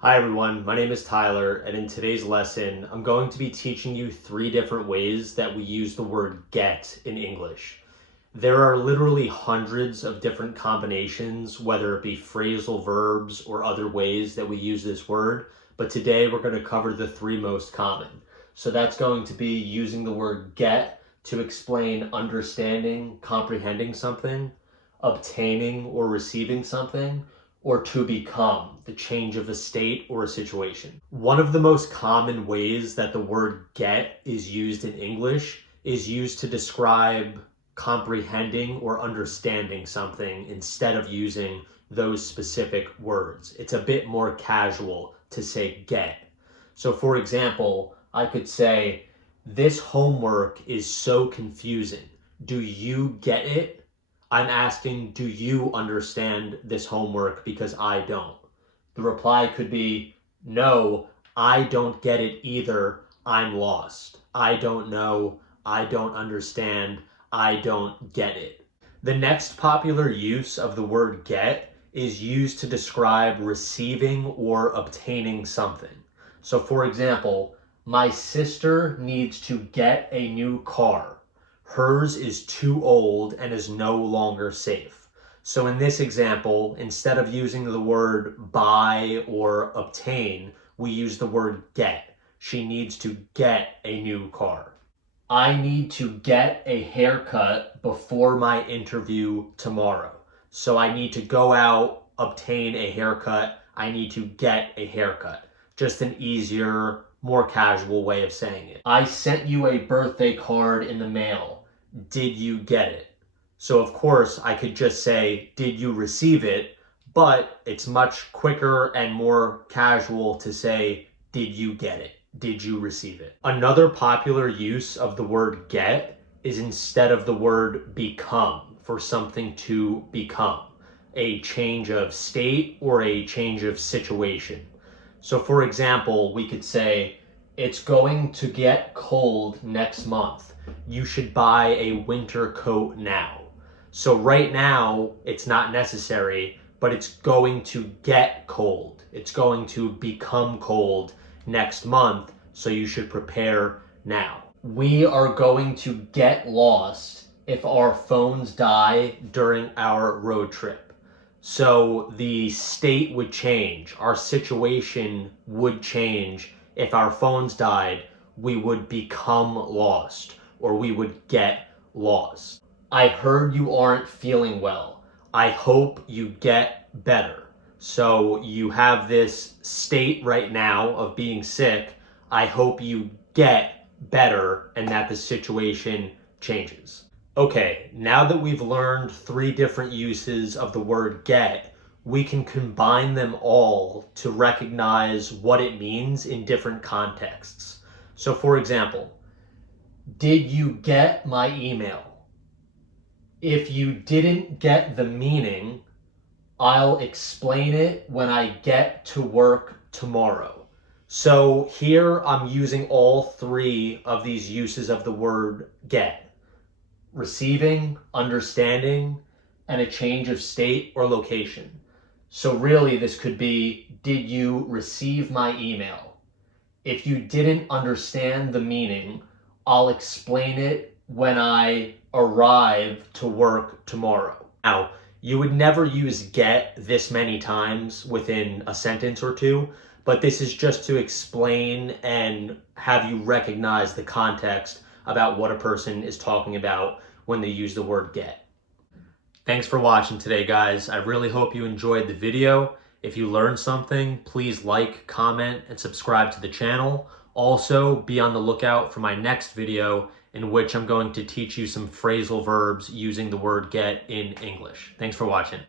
Hi everyone, my name is Tyler, and in today's lesson, I'm going to be teaching you 3 different ways that we use the word get in English. There are literally hundreds of different combinations, whether it be phrasal verbs or other ways that we use this word, but today we're going to cover the 3 most common. So that's going to be using the word get to explain understanding, comprehending something, obtaining or receiving something, or to become, the change of a state or a situation. One of the most common ways that the word get is used in English is used to describe comprehending or understanding something instead of using those specific words. It's a bit more casual to say get. So for example, I could say, this homework is so confusing. Do you get it? I'm asking, do you understand this homework because I don't? The reply could be, no, I don't get it either. I'm lost. I don't know. I don't understand. I don't get it. The next popular use of the word get is used to describe receiving or obtaining something. So for example, my sister needs to get a new car. Hers is too old and is no longer safe. So in this example, instead of using the word buy or obtain, we use the word get. She needs to get a new car. I need to get a haircut before my interview tomorrow. So I need to go out, obtain a haircut. I need to get a haircut. Just an easier, more casual way of saying it. I sent you a birthday card in the mail. Did you get it? So of course I could just say, did you receive it? But it's much quicker and more casual to say, did you get it? Did you receive it? Another popular use of the word get is instead of the word become, for something to become, a change of state or a change of situation. So for example, we could say, it's going to get cold next month. You should buy a winter coat now. So right now, it's not necessary, but it's going to get cold. It's going to become cold next month, so you should prepare now. We are going to get lost if our phones die during our road trip. So the state would change, our situation would change. If our phones died, we would become lost, or we would get lost. I heard you aren't feeling well. I hope you get better. So you have this state right now of being sick. I hope you get better and that the situation changes. Okay, now that we've learned 3 different uses of the word get, we can combine them all to recognize what it means in different contexts. So for example, did you get my email? If you didn't get the meaning, I'll explain it when I get to work tomorrow. So here I'm using all 3 of these uses of the word get: receiving, understanding, and a change of state or location. So really this could be, did you receive my email? If you didn't understand the meaning, I'll explain it when I arrive to work tomorrow. Now, you would never use get this many times within a sentence or 2, but this is just to explain and have you recognize the context about what a person is talking about when they use the word get. Thanks for watching today, guys. I really hope you enjoyed the video. If you learned something, please like, comment, and subscribe to the channel. Also, be on the lookout for my next video in which I'm going to teach you some phrasal verbs using the word get in English. Thanks for watching.